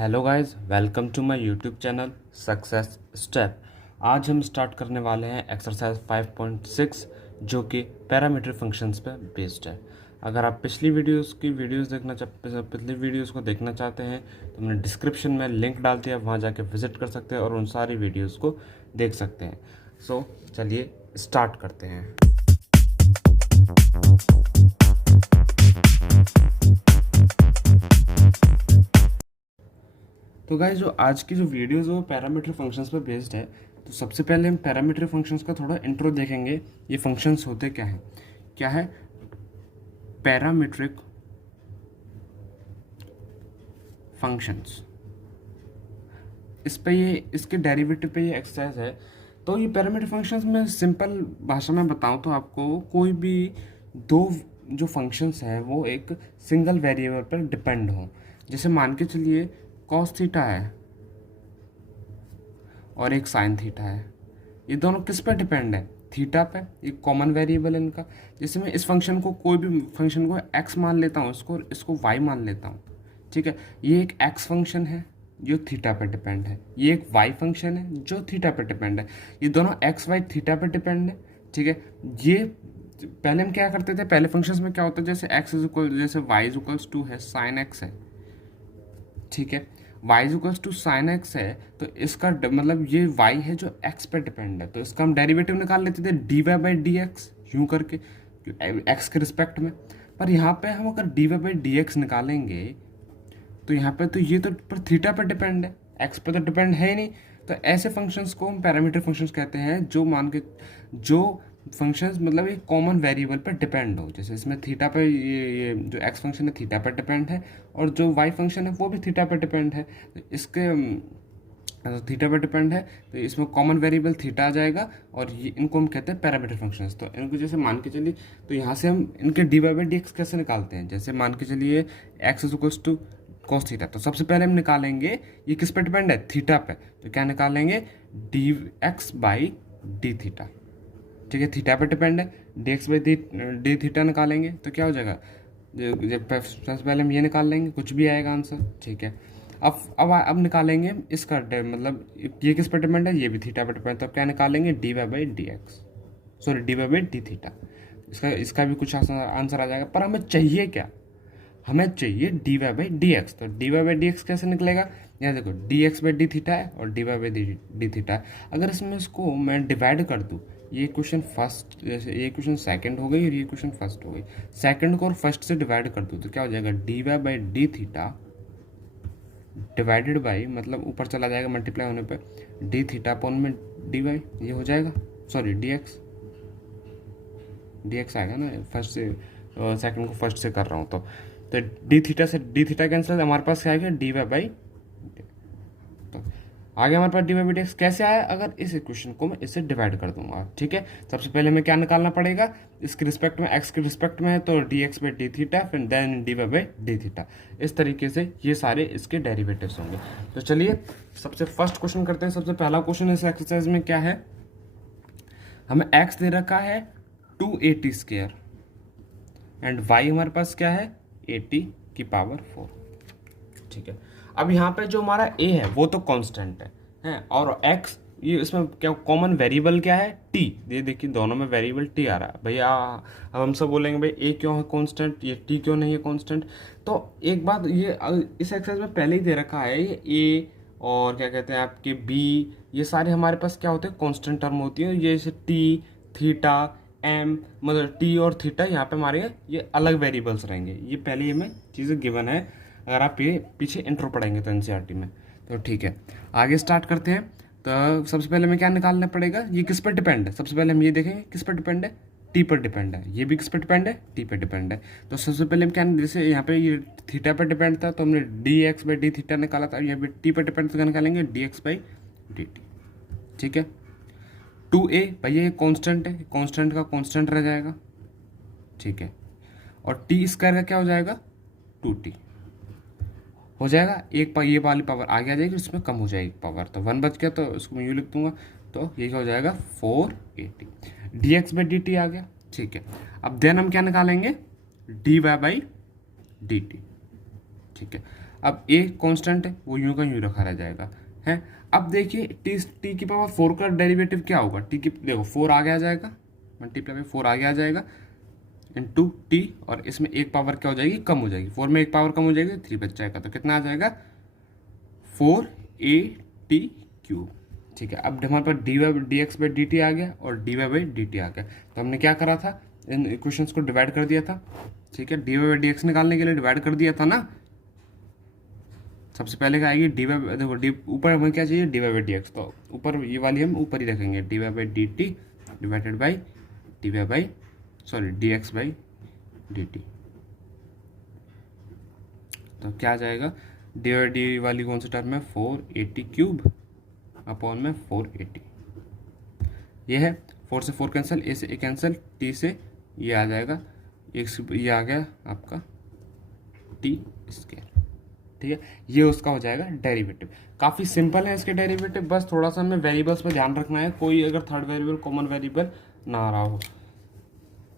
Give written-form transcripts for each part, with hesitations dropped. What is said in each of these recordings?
Hello guys, welcome to my YouTube channel success step. आज हम start करने वाले हैं एक्सरसाइज 5.6 जो कि पैरामीट्रिक फंक्शंस पर बेस्ड है। अगर आप पिछली वीडियोस को देखना चाहते हैं तो मैंने डिस्क्रिप्शन में लिंक डाल दिया, वहाँ जाके विजिट कर सकते हैं और उन सारी वीडियोस को देख सकते हैं। सो चलिए स्टार्ट करते हैं। तो गाइस, जो आज की जो वीडियोस है वो पैरामीट्रिक फंक्शंस पर बेस्ड है। तो सबसे पहले हम पैरामीट्रिक फंक्शंस का थोड़ा इंट्रो देखेंगे। ये फंक्शंस होते क्या है पैरामीट्रिक फंक्शंस। इस पे ये इसके डेरिवेटिव पे ये एक्सरसाइज है। तो ये पैरामीट्रिक फंक्शंस में सिंपल भाषा में बताऊं तो आपको कोई भी दो जो फंक्शंस है वो एक सिंगल वेरिएबल पर डिपेंड हो। जैसे मान के चलिए कॉस थीटा है और एक साइन थीटा है। ये दोनों किस पर डिपेंड है? थीटा पे। एक कॉमन वेरिएबल है इनका। जैसे मैं इस फंक्शन को कोई भी फंक्शन को एक्स मान लेता हूँ, इसको वाई मान लेता हूँ। ठीक है, ये एक एक्स फंक्शन है जो थीटा पर डिपेंड है, ये एक वाई फंक्शन है जो थीटा पर डिपेंड है। ये दोनों एक्स वाई थीटा पर डिपेंड है। ठीक है, ये पहले हम क्या करते थे, पहले फंक्शंस में क्या होता है, जैसे एक्स इज इक्वल जैसे वाई इज इक्वल्स टू है साइन एक्स है। ठीक है, y is equals to sine X है तो इसका मतलब ये y है जो x पे डिपेंड है, तो इसका हम डेरिवेटिव निकाल लेते थे dy बाई डी एक्स यूँ करके x के रिस्पेक्ट में। पर यहाँ पे हम अगर dy बाई डी एक्स निकालेंगे तो यहाँ पे तो ये तो पर थीटा पे डिपेंड है, x पे तो डिपेंड है ही नहीं। तो ऐसे फंक्शंस को हम पैरामीटर फंक्शंस कहते हैं जो फंक्शंस मतलब एक कॉमन वेरिएबल पर डिपेंड हो। जैसे इसमें थीटा पे ये जो एक्स फंक्शन है थीटा पर डिपेंड है और जो वाई फंक्शन है वो भी थीटा पर डिपेंड है। तो इसके थीटा पर डिपेंड है तो इसमें कॉमन वेरिएबल थीटा आ जाएगा और ये इनको हम कहते हैं पैरामीटर फंक्शंस। तो इनको जैसे मान के चलिए, तो यहाँ से हम इनके डी बाई डी एक्स कैसे निकालते हैं। जैसे मान के चलिए X is equals to cos theta, तो सबसे पहले हम निकालेंगे ये किस पे डिपेंड है, थीटा पे। तो क्या निकालेंगे, D X by D theta. ठीक है, थीटा पे डिपेंड है, D X by D theta निकालेंगे तो क्या हो जाएगा, सबसे पहले हम ये निकाल लेंगे, कुछ भी आएगा आंसर। ठीक है, अब निकालेंगे इसका मतलब ये किस पे डिपेंड है, ये भी थीटा पे डिपेंड है। तो क्या निकालेंगे, D Y by D X, sorry D Y by D theta. इसका भी कुछ आंसर आ जाएगा। पर हमें चाहिए क्या, हमें चाहिए D Y by D X. तो D Y by D X कैसे निकलेगा, यहाँ देखो D X by D theta है और D Y by D theta है। अगर इसमें इसको मैं डिवाइड कर दूँ, ये क्वेश्चन फर्स्ट, जैसे ये क्वेश्चन सेकंड हो गई और ये क्वेश्चन फर्स्ट हो गई, सेकंड को और फर्स्ट से डिवाइड कर दूँ तो क्या हो जाएगा, D Y by D theta divided by, मतलब ऊपर चला जाएगा मल्टीप्लाई होने पे, डी थीटा अपॉन में डी वाई, ये हो जाएगा, सॉरी डी एक्स आएगा ना, फर्स्ट से सेकंड को फर्स्ट से कर रहा हूँ। तो डी थीटा से डी थीटा कैंसिल, हमारे पास क्या आएगा, डी वाई बाई। तो आगे हमारे पास D Y by D X कैसे आया, अगर इस इक्वेशन को मैं इससे डिवाइड कर दूंगा। ठीक है, सबसे पहले हमें क्या निकालना पड़ेगा, इसके रिस्पेक्ट में, एक्स के रिस्पेक्ट में है तो D X by D theta, फिर then D Y by D theta. इस तरीके से ये सारे इसके डेरिवेटिव्स होंगे। तो चलिए सबसे फर्स्ट क्वेश्चन करते हैं। सबसे पहला क्वेश्चन इस एक्सरसाइज में क्या है, हमें एक्स दे रखा है 280 स्क्वायर एंड वाई हमारे पास क्या है 80 की पावर 4। ठीक है, अब यहाँ पे जो हमारा a है वो तो कांस्टेंट है और x, ये इसमें क्या कॉमन वेरिएबल क्या है, t। ये देखिए दोनों में वेरिएबल t आ रहा है भैया। अब हम सब बोलेंगे भाई a क्यों है कांस्टेंट, ये t क्यों नहीं है कांस्टेंट। तो एक बात, ये इस एक्सरसाइज में पहले ही दे रखा है ये a और क्या कहते हैं आपके b, ये सारे हमारे पास क्या होते हैं कांस्टेंट टर्म होती है। ये जैसे t, थीटा, m, मतलब t और थीटा यहाँ पे हमारे ये अलग वेरिएबल्स रहेंगे। ये पहले हमें चीज़ें गिवन है, अगर आप ये पीछे इंट्रो पढ़ेंगे तो एनसीईआरटी में। तो ठीक है, आगे स्टार्ट करते हैं। तो सबसे पहले हमें क्या निकालना पड़ेगा, ये किस पर डिपेंड है। सबसे पहले हम ये देखेंगे किस पर डिपेंड है, टी पर डिपेंड है। ये भी किस पर डिपेंड है, टी पर डिपेंड है। तो सबसे पहले हम क्या, जैसे यहाँ पे ये थीटा पर डिपेंड था तो हमने D X by D theta निकाला था, यहाँ पे टी पर डिपेंड तो निकालेंगे D X by D T. ठीक है, 2a भैया ये कांस्टेंट है, कांस्टेंट का कांस्टेंट रह जाएगा। ठीक है, और टी स्क्वायर का क्या हो जाएगा, 2t हो जाएगा। एक ये वाली पावर आगे आ जाएगी, इसमें कम हो जाएगी पावर, तो 1 बच गया, तो इसको मैं यूँ लिख दूंगा। तो ये क्या हो जाएगा 480, D X by D T आ गया। ठीक है, अब देन हम क्या निकालेंगे, D Y by D T. ठीक है, अब ए कांस्टेंट है, वो यूं का यूं रखा रह जाएगा है। अब देखिए टी की पावर 4 का डेरिवेटिव क्या होगा, टी की देखो 4 आगे आ जाएगा, मल्टीप्लाई में 4 आगे आ जाएगा इंटू टी, और इसमें एक पावर क्या हो जाएगी, कम हो जाएगी, 4 में एक पावर कम हो जाएगी तो 3 बच जाएगा, तो कितना आ जाएगा 4AT3। ठीक है, अब हमारे पास D X by D T आ गया और D Y by D T आ गया। तो हमने क्या करा था, इन इक्वेशंस को डिवाइड कर दिया था। ठीक है, D Y by D X निकालने के लिए डिवाइड कर दिया था ना। सबसे पहले क्या आएगी डी वाई, देखो डी ऊपर हमें क्या चाहिए, D Y by D X, तो ऊपर ये वाली हम ऊपर ही रखेंगे, D Y by D T divided by D Y by sorry D X by D T. तो क्या आ जाएगा, डी वाई डी वाली कौन सी टर्म है, 480³ अपॉन में 480। ये है 4 से 4 कैंसिल, ए से ए कैंसिल, टी से ये आ जाएगा, ये आ गया आपका टी स्क्वायर। ठीक है, ये उसका हो जाएगा डेरिवेटिव। काफ़ी सिंपल है इसके डेरिवेटिव, बस थोड़ा सा हमें वेरिएबल्स पे ध्यान रखना है, कोई अगर थर्ड वेरिएबल कॉमन वेरिएबल ना आ रहा हो।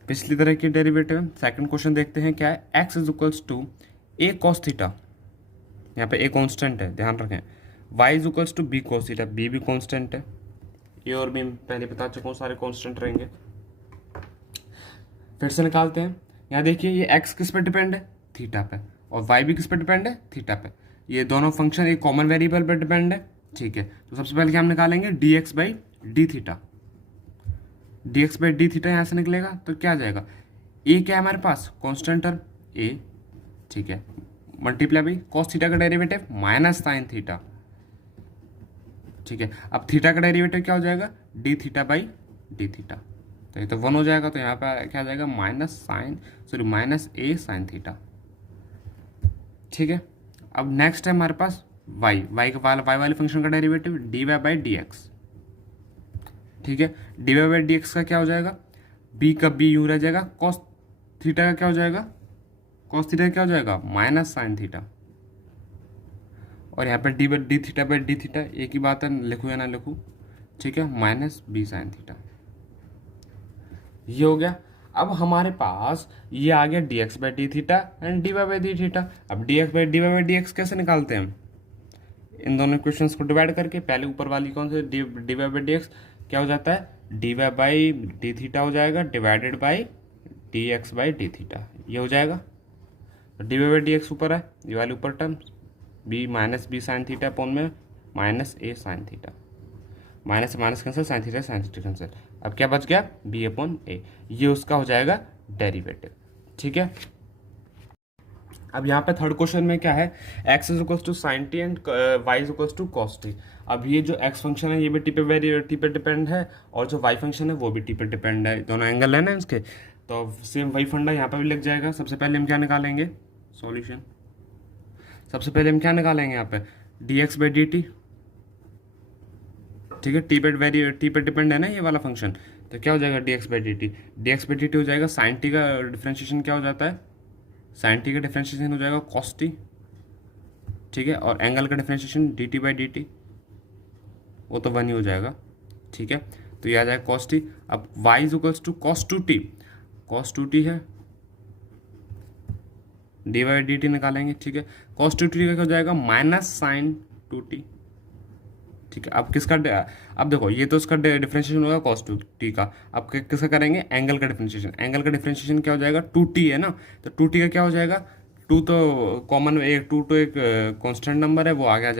पिछली तरह की डेरिवेटिव है। सेकंड क्वेश्चन देखते हैं क्या है, X is equals to A cos theta, यहाँ पे ए कॉन्स्टेंट है ध्यान रखें, Y is equals to B cos theta, B भी कॉन्स्टेंट है, ए और बी पहले बता चुका हूँ सारे कॉन्स्टेंट रहेंगे। फिर से निकालते हैं, यहाँ देखिए ये एक्स किस पे डिपेंड है, थीटा पे, और वाई भी किस पे डिपेंड है, थीटा पे। ये दोनों फंक्शन एक कॉमन वेरिएबल पे डिपेंड है। ठीक है, तो सबसे पहले क्या हम निकालेंगे, D X by D theta, D X by D theta यहाँ से निकलेगा तो क्या आ जाएगा, ए क्या है हमारे पास कॉन्स्टेंट टर्म ए, ठीक है, मल्टीप्लाई बाई कॉस थीटा का डेरिवेटिव माइनस साइन थीटा। ठीक है, अब थीटा का डेरिवेटिव क्या हो जाएगा, D theta by D theta, तो ये तो 1 हो जाएगा, तो यहाँ पे क्या आ जाएगा माइनस ए साइन थीटा। ठीक है, अब नेक्स्ट है हमारे पास वाई वाले फंक्शन का derivative D Y by D X. ठीक है, D Y by D X का क्या हो जाएगा, बी का बी यूं रह जाएगा, कॉस थीटा का क्या हो जाएगा, कॉस थीटा का क्या हो जाएगा माइनस साइन थीटा, और यहाँ पे D theta by D theta एक ही बात है, लिखूँ या ना लिखूँ। ठीक है, माइनस बी साइन थीटा, ये हो गया। अब हमारे पास ये आ गया D X by D theta and D Y by D theta. अब D X by D Y by D X कैसे निकालते हैं हम, इन दोनों इक्वेशंस को डिवाइड करके, पहले ऊपर वाली कौन सी D Y by D X क्या हो जाता है, D Y by D theta हो जाएगा divided by D X by D theta, ये हो जाएगा। D Y by D X ऊपर है, ये वाली ऊपर term B minus B sine theta upon में minus A sine theta, minus minus cancel, sine theta cancel, अब क्या बच गया बी अपॉन ए, ये उसका हो जाएगा डेरिवेटिव। ठीक है, अब यहाँ पे थर्ड क्वेश्चन में क्या है, X is equals to sine T and Y is equals to cos T. अब ये जो एक्स फंक्शन है ये भी टी पे डिपेंड है, और जो वाई फंक्शन है वो भी टी पे डिपेंड है, दोनों एंगल है ना इसके, तो सेम वही फंडा यहाँ पे भी लग जाएगा। सबसे पहले हम क्या निकालेंगे सॉल्यूशन, सबसे पहले हम क्या निकालेंगे यहाँ पे D X by D T. ठीक है, टी पे डिपेंड है ना ये वाला फंक्शन, तो क्या हो जाएगा D X by D T हो जाएगा, साइन टी का डिफ्रेंशिएशन क्या हो जाता है, साइन टी का डिफ्रेंशिएशन हो जाएगा कॉस टी। ठीक है, और एंगल का differentiation D T by D T, वो तो 1 ही हो जाएगा। ठीक है, तो ये आ जाएगा कॉस टी। अब Y is equals to cos two T है, डी वाई डी टी निकालेंगे। ठीक है, कॉस टू टी का क्या हो जाएगा माइनस साइन टू टी। ठीक है, अब किसका, अब देखो ये तो उसका डिफरेंशिएशन होगा कॉस टू टी का, अब किसका करेंगे एंगल का डिफरेंशिएशन, एंगल का डिफरेंशिएशन क्या हो जाएगा 2t है ना, तो 2t का क्या हो जाएगा, 2 तो कॉमन, एक 2 तो एक कांस्टेंट नंबर है वो आगे आ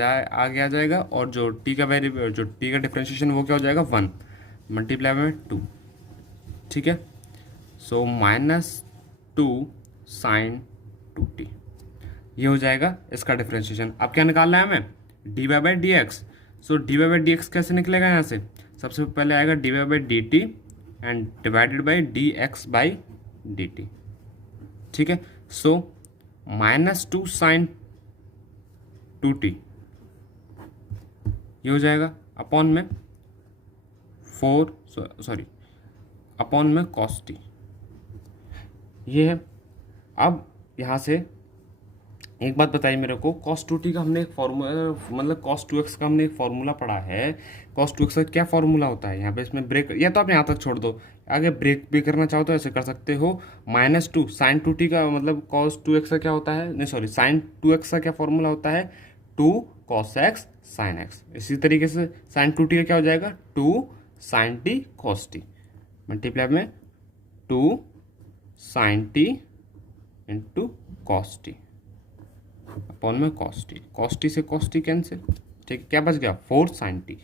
जाएगा, और जो t का डिफरेंशिएशन वो क्या हो जाएगा 1 मल्टीप्लाई में 2। ठीक है, सो -2 साइन 2t, ये हो जाएगा इसका डिफरेंशिएशन। अब क्या निकालना है हमें D Y by D X. So D Y by D X कैसे निकलेगा, यहाँ से सबसे पहले आएगा D Y by D T and divided by D X by D T. ठीक है, सो -2 साइन 2t ये हो जाएगा अपॉन में अपॉन में कॉस टी, ये है। अब यहाँ से एक बात बताइए मेरे को, cos 2t का हमने एक फॉर्मूला, मतलब cos 2x का हमने एक फॉर्मूला पढ़ा है, cos 2x का क्या फॉर्मूला होता है यहाँ पे, इसमें ब्रेक, या तो आप यहाँ तक छोड़ दो, आगे ब्रेक भी करना चाहो तो ऐसे कर सकते हो, -2 साइन 2t का मतलब cos 2x का क्या होता है, नहीं सॉरी साइन 2x का क्या फॉर्मूला होता है, 2 cos x sin x। इसी तरीके से साइन 2t का क्या हो जाएगा, 2 sin t cos t multiply में 2 sin t into cos t upon में cos t से cos t कैंसिल, ठीक है, क्या बच गया 4 sin t।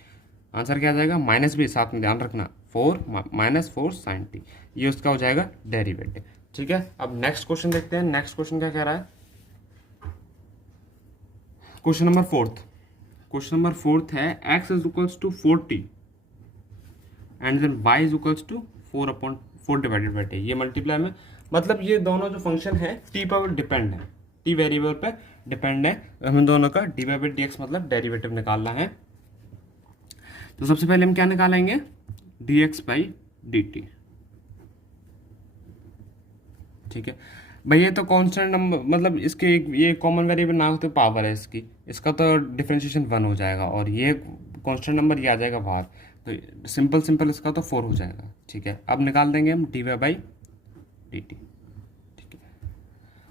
आंसर क्या आ जाएगा, माइनस भी साथ में ध्यान रखना, 4 -4 sin t, ये उसका हो जाएगा डेरिवेटिव। ठीक है, अब नेक्स्ट क्वेश्चन देखते हैं। नेक्स्ट क्वेश्चन क्या कह रहा है, क्वेश्चन नंबर फोर्थ है x is equals to 40 and then y is equals to 4/4 divided by t। ये मल्टीप्लाई में मतलब ये दोनों जो फंक्शन है t पर डिपेंड है, t वेरिएबल पे डिपेंड है। हम दोनों का dy बाई dx मतलब डेरिवेटिव निकालना है। तो सबसे पहले हम क्या निकालेंगे, dx बाई dt। ठीक है भाई, ये तो कांस्टेंट नंबर मतलब इसके ये कॉमन वेरिएबल ना होते पावर है इसकी, इसका तो डिफरेंशिएशन 1 हो जाएगा और ये कांस्टेंट नंबर ये आ जाएगा बाहर, तो सिंपल इसका तो 4 हो जाएगा। ठीक है, अब निकाल देंगे हम dy बाई dt। ठीक है,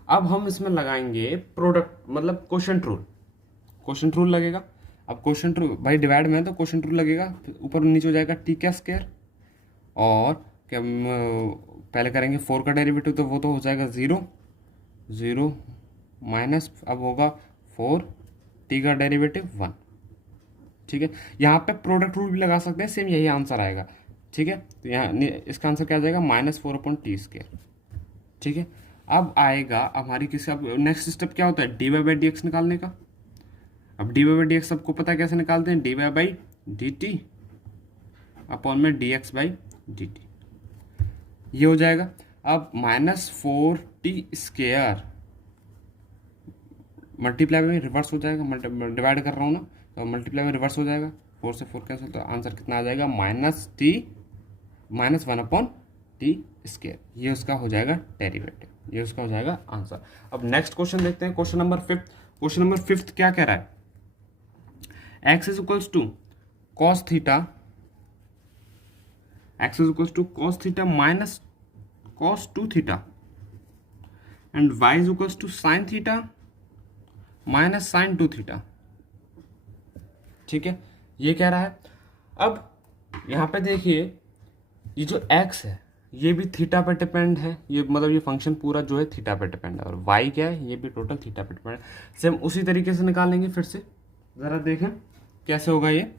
अब हम इसमें लगाएंगे प्रोडक्ट मतलब क्वोशंट रूल लगेगा। अब क्वोशंट रूल भाई डिवाइड में है तो क्वोशंट रूल लगेगा, ऊपर नीचे हो जाएगा टी का स्क्वायर और क्या पहले करेंगे 4 का डेरिवेटिव तो वो तो हो जाएगा 0 माइनस अब होगा 4 टी का डेरिवेटिव 1। ठीक है, यहाँ पे प्रोडक्ट रूल भी लगा सकते हैं, सेम यही आंसर आएगा। ठीक है, तो यहाँ इसका आंसर क्या आ जाएगा -4/t²। ठीक है, अब आएगा हमारी किसी, अब नेक्स्ट स्टेप क्या होता है, dy बाई dx निकालने का। अब dy बाई dx सबको पता है कैसे निकालते हैं, dy बाई dt अपॉन में dx बाई dt, ये हो जाएगा। अब -4t² मल्टीप्लाई में रिवर्स हो जाएगा, डिवाइड कर रहा हूँ ना तो मल्टीप्लाई में रिवर्स हो जाएगा, 4 से 4 कैंसिल, तो आंसर कितना आ जाएगा -1/t²। ये उसका हो जाएगा डेरिवेटिव, ये उसका हो जाएगा आंसर। अब नेक्स्ट क्वेश्चन देखते हैं, क्वेश्चन नंबर 5 क्या कह रहा है, x is equals to cos theta minus cos 2θ and y is equals to sin theta minus sin 2θ। ठीक है, ये कह रहा है। अब यहाँ पे देखिए ये जो x है ये भी थीटा पे डिपेंड है, ये मतलब ये फंक्शन पूरा जो है थीटा पे डिपेंड है, और y क्या है ये भी टोटल थीटा पे डिपेंड है। सेम उसी तरीके से निकालेंगे, फिर से ज़रा देखें कैसे होगा ये।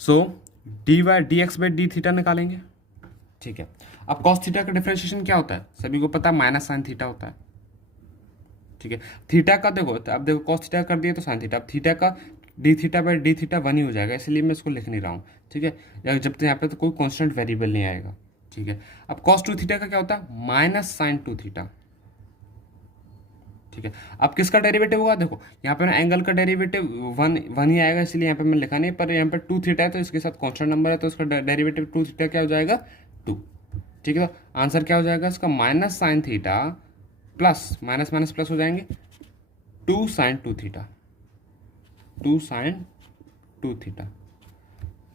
सो dx बाई डी थीटा निकालेंगे। ठीक है, अब cos थीटा का डिफरेंशिएशन क्या होता है, सभी को पता है माइनस साइन थीटा होता है। ठीक है, थीटा का देखो, अब देखो cos थीटा कर दिया तो साइन थीटा, अब थीटा का D theta by D theta 1 ही हो जाएगा, इसलिए मैं इसको लिख नहीं रहा हूँ। ठीक है, जब तक यहाँ पे तो कोई कांस्टेंट वेरिएबल नहीं आएगा। ठीक है, अब cos 2θ का क्या होता है, माइनस साइन 2θ। ठीक है, अब किसका डेरिवेटिव होगा, देखो यहाँ पे ना एंगल का डेरिवेटिव 1 ही आएगा, इसलिए यहाँ पे मैं लिखा नहीं, पर यहाँ पे 2θ है तो इसके साथ कांस्टेंट नंबर है तो इसका डेरिवेटिव 2θ क्या हो जाएगा 2। ठीक है, तो आंसर क्या हो जाएगा इसका, minus sine theta plus minus minus plus हो जाएंगे 2 साइन 2θ।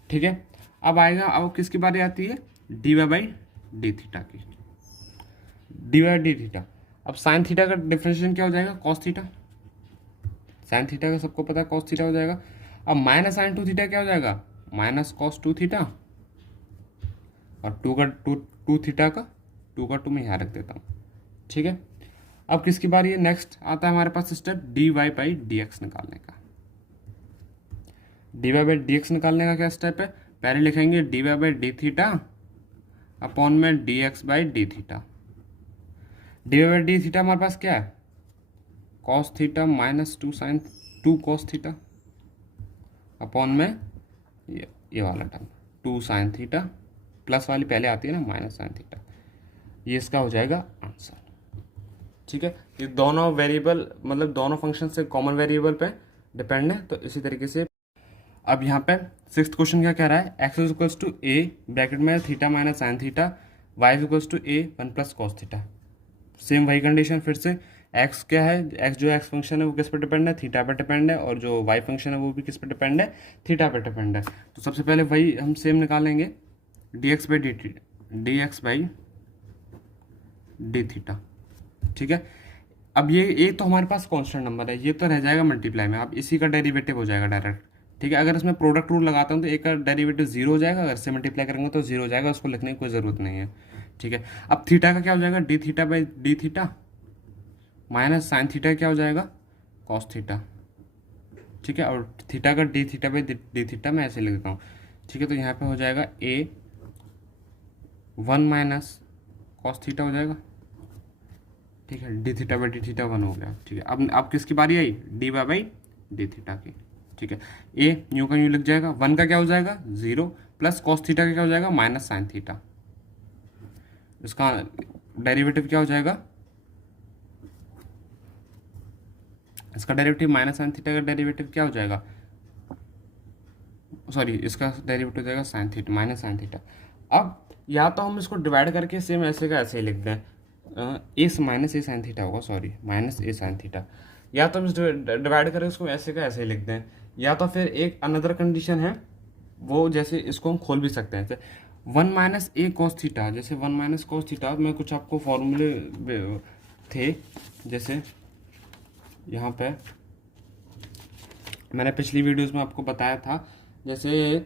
ठीक है, अब आएगा, अब किसकी बारी आती है, dy बाई डी थीटा की, dy बाई डी थीटा। अब साइन थीटा का डिफरेंशिएशन क्या हो जाएगा, cos थीटा, साइन थीटा का सबको पता है cos थीटा हो जाएगा। अब माइनस साइन 2θ क्या हो जाएगा, माइनस cos 2θ, और 2 थीटा का 2 का 2 मैं यहाँ रख देता हूँ। ठीक है, अब किसकी बारी है, नेक्स्ट आता है हमारे पास स्टेप dy बाई dx निकालने का। dy बाई dx निकालने का क्या स्टेप है, पहले लिखेंगे dy by D theta upon में dx by D theta. dy by D theta हमारे पास क्या है, cos theta minus 2 sine 2 cos theta upon में ये वाला टर्म 2 साइन थीटा, प्लस वाली पहले आती है ना माइनस साइन थीटा, ये इसका हो जाएगा आंसर। ठीक है, ये दोनों वेरिएबल मतलब दोनों फंक्शन से कॉमन वेरिएबल पे डिपेंड है, तो इसी तरीके से। अब यहाँ पे 6th क्वेश्चन क्या कह रहा है, x is equals to a bracket में theta minus sine theta, y is equals to a 1 plus cos theta. Same वही कंडीशन, फिर से x क्या है, x जो x फंक्शन है वो किस पर डिपेंड है, थीटा पर डिपेंड है, और जो y फंक्शन है वो भी किस पर डिपेंड है, थीटा पर डिपेंड है। तो सबसे पहले वही हम सेम निकालेंगे dx by D D X by D theta, ठीक है। अब ये तो हमारे पास कांस्टेंट नंबर है, ये तो रह जाएगा मल्टीप्लाई में, अब इसी का डेरिवेटिव हो जाएगा डायरेक्ट, ठीक है। अगर इसमें प्रोडक्ट रूल लगाता हूँ तो एक का डेरिवेटिव जीरो हो जाएगा, अगर से मल्टीप्लाई करेंगे तो जीरो हो जाएगा, उसको लिखने की कोई ज़रूरत नहीं है, ठीक है। अब थीटा का क्या हो जाएगा, D theta by D theta minus sine theta क्या हो जाएगा, कॉस थीटा, ठीक है। और थीटा का D theta by D theta मैं ऐसे लिख देता हूँ, ठीक है। तो यहाँ पे हो जाएगा A one minus cos theta हो जाएगा, ठीक है। D theta by D theta one हो गया, ठीक है। अब किसकी बारी आई, D Y by D theta की, ठीक है। ए यूं का यूं लिख जाएगा, वन का क्या हो जाएगा जीरो, प्लस कॉस थीटा का क्या हो जाएगा माइनस साइन थीटा, इसका डेरिवेटिव क्या हो जाएगा, इसका डेरिवेटिव माइनस साइन थीटा का डेरिवेटिव क्या हो जाएगा, सॉरी इसका डेरिवेटिव हो जाएगा sine theta minus sine theta. अब या तो हम इसको डिवाइड करके सेम ऐसे का ऐसे ही लिख दें, ए माइनस ए साइन थीटा होगा, sorry minus A sine theta, या तो हम डिवाइड करें उसको ऐसे का ऐसे ही लिख दें, या तो फिर एक अनदर कंडीशन है वो, जैसे इसको हम खोल भी सकते हैं, जैसे वन माइनस ए कॉस थीटा, जैसे वन माइनस कॉस थीटा में कुछ आपको फॉर्मूले थे, जैसे यहाँ पे मैंने पिछली वीडियोस में आपको बताया था, जैसे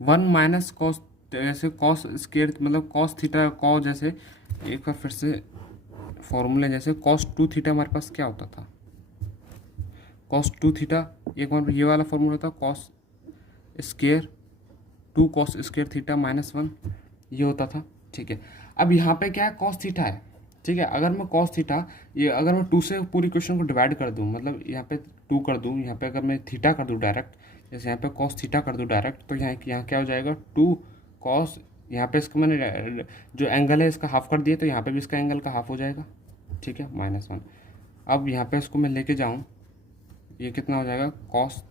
वन माइनस कॉस, जैसे कॉस स्केयर मतलब कॉस थीटा कॉस, जैसे एक बार फिर से फॉर्मूले, जैसे कॉस टू थीटा हमारे पास क्या होता था, कॉस टू थीटा, एक बार ये वाला फॉर्मूला था cos square two cos square theta minus one, ये होता था, ठीक है। अब यहाँ पे क्या है, कॉस थीटा है, ठीक है। अगर मैं कॉस थीटा, ये अगर मैं टू से पूरी क्वेश्चन को डिवाइड कर दूँ, मतलब यहाँ पे टू कर दूँ, यहाँ पे अगर मैं थीटा कर दूँ डायरेक्ट, जैसे यहाँ पे कॉस थीटा कर दूँ डायरेक्ट, तो यहाँ क्या हो जाएगा टू कॉस, यहाँ पे इसका मैंने जो एंगल है इसका हाफ कर दिया, तो यहाँ पे भी इसका एंगल का हाफ हो जाएगा, ठीक है, माइनस वन। अब यहाँ पे इसको मैं लेके जाऊँ, ये कितना हो जाएगा, cos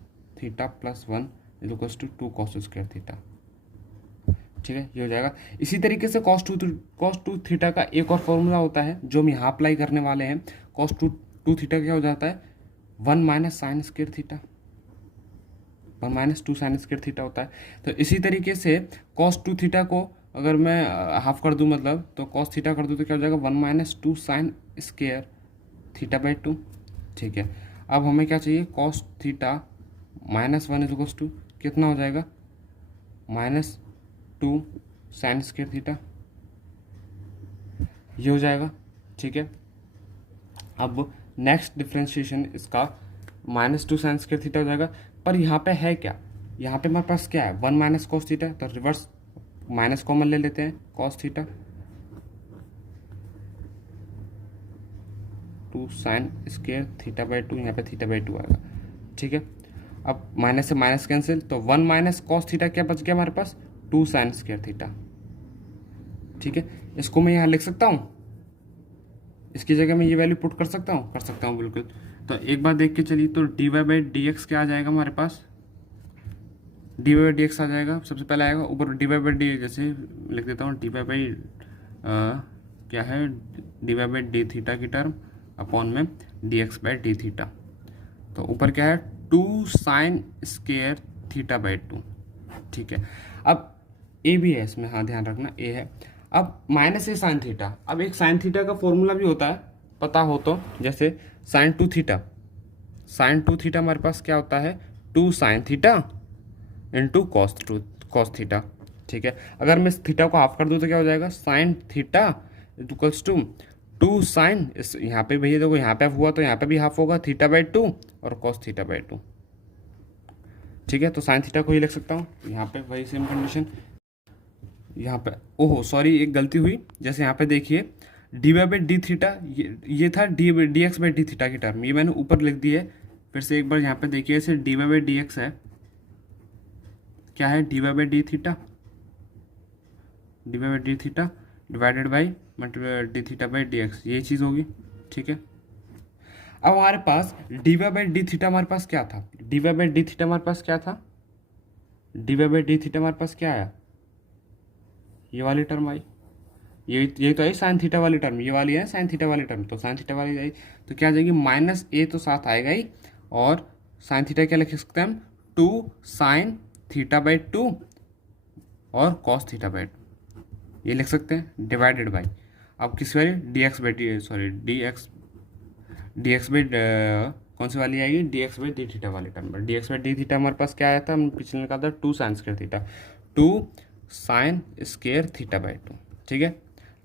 theta plus one is equals to two cos square theta, ठीक है, ये हो जाएगा। इसी तरीके से कॉस टू थीटा का एक और फॉर्मूला होता है जो हम यहाँ अप्लाई करने वाले हैं, कॉस टू थीटा क्या हो जाता है, one minus sign square theta, one minus two sine square theta होता है। तो इसी तरीके से कॉस टू थीटा को अगर मैं हाफ कर दूं, मतलब तो कॉस थीटा कर दूं तो क्या हो जाएगा, one minus two sine square theta by two, ठीक है। अब हमें क्या चाहिए, cos theta minus one is equals to कितना हो जाएगा, minus two sine square theta, ये हो जाएगा, ठीक है। अब नेक्स्ट डिफ्रेंशिएशन इसका minus two sine square theta हो जाएगा, पर यहाँ पे है क्या, यहाँ पे हमारे पास क्या है, वन माइनस कॉस थीटा, तो रिवर्स माइनस कॉमन ले लेते हैं, cos theta two sine square theta by to, यहाँ पे थीटा बाई टू आएगा, ठीक है। अब माइनस से माइनस कैंसिल, तो वन माइनस कॉस थीटा क्या बच गया हमारे पास, टू साइन स्क्वायर थीटा, ठीक है। इसको मैं यहाँ लिख सकता हूँ, इसकी जगह मैं ये वैल्यू पुट कर सकता हूँ बिल्कुल। तो एक बार देख के चलिए, तो D Y by D X क्या आ जाएगा हमारे पास, D Y by D X आ जाएगा, सबसे पहले आएगा ऊपर डी वाई बाई डी, जैसे लिख देता हूँ डी वाई बाई क्या है, D Y by D theta की टर्म अपॉन में D X by D theta, तो ऊपर क्या है, two sine square theta by two, ठीक है। अब ए भी है इसमें, हाँ ध्यान रखना ए है। अब माइनस ए साइन थीटा, अब एक साइन थीटा का फॉर्मूला भी होता है, पता हो तो, जैसे साइन टू थीटा हमारे पास क्या होता है, two sine theta into cos theta, ठीक है। अगर मैं इस थीटा को हाफ कर दूँ तो क्या हो जाएगा, sine theta equals to two sine, इस यहाँ पे भैया देखो यहाँ पे हुआ तो यहाँ पे भी हाफ होगा, थीटा बाई टू और कॉस थीटा बाई टू, ठीक है। तो साइन थीटा को ही लिख सकता हूँ, यहाँ पे वही सेम कंडीशन, यहाँ पे ओहो सॉरी एक गलती हुई, जैसे यहाँ पे देखिए D Y by D theta, ये था D X by D theta की टर्म, ये मैंने ऊपर लिख दी है, फिर से एक बार यहाँ पे देखिए, ऐसे D Y by D X है, क्या है, D Y by D theta, D Y by D theta divided by D theta by D X, ये चीज़ होगी, ठीक है। अब हमारे पास D Y by D theta हमारे पास क्या था, D Y by D theta हमारे पास क्या था, D Y by D theta हमारे पास क्या आया, ये वाली टर्म आई, यही तो आई साइन थीटा वाली टर्म, ये वाली है साइन थीटा वाली टर्म, तो साइन थीटा वाली आई तो क्या आ जाएगी, माइनस ए तो साथ आएगा ही, और साइन थीटा क्या लिख सकते हैं हम, two sine theta by two और कॉस थीटा बाई टू, ये लिख सकते हैं डिवाइडेड बाई, अब किस वाली D X by sorry D X by कौन सी वाली आएगी, D X by D theta वाली टर्म पर। D X by D theta हमारे पास क्या आया था, हम पिछले निकाला था 2 sign square theta, 2 sign square theta by two. ठीक है,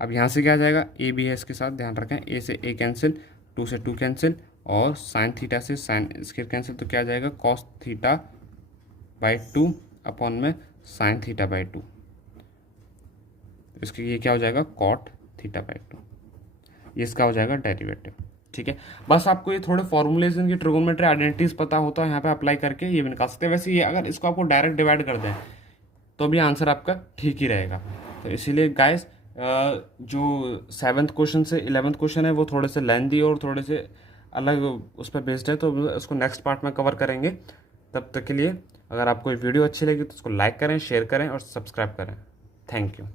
अब यहाँ से क्या आ जाएगा, ए भी है इसके साथ, ध्यान रखें, ए से ए कैंसिल, 2 से 2 कैंसिल, और साइन थीटा से साइन स्क्वायर कैंसिल, तो क्या आ जाएगा cos theta by two upon में साइन थीटा बाई टू, इसके ये क्या हो जाएगा कॉट थीटा बाई टू, ये इसका हो जाएगा डेरिवेटिव। ठीक है, बस आपको ये थोड़े फॉर्मूलेज की ट्रिगोनोमेट्री आइडेंटिटीज पता होता है, यहाँ पे अप्लाई करके ये भी निकाल सकते हैं। वैसे ये अगर इसको आपको डायरेक्ट डिवाइड कर दें तो भी आंसर आपका ठीक ही रहेगा। तो इसीलिए गाइस जो 7th क्वेश्चन से 11th क्वेश्चन है वो थोड़े से लेंदी और थोड़े से अलग उस पर बेस्ड है, तो उसको नेक्स्ट पार्ट में कवर करेंगे। तब तक के लिए अगर आपको ये वीडियो अच्छी लगी तो उसको लाइक करें, शेयर करें और सब्सक्राइब करें। Thank you.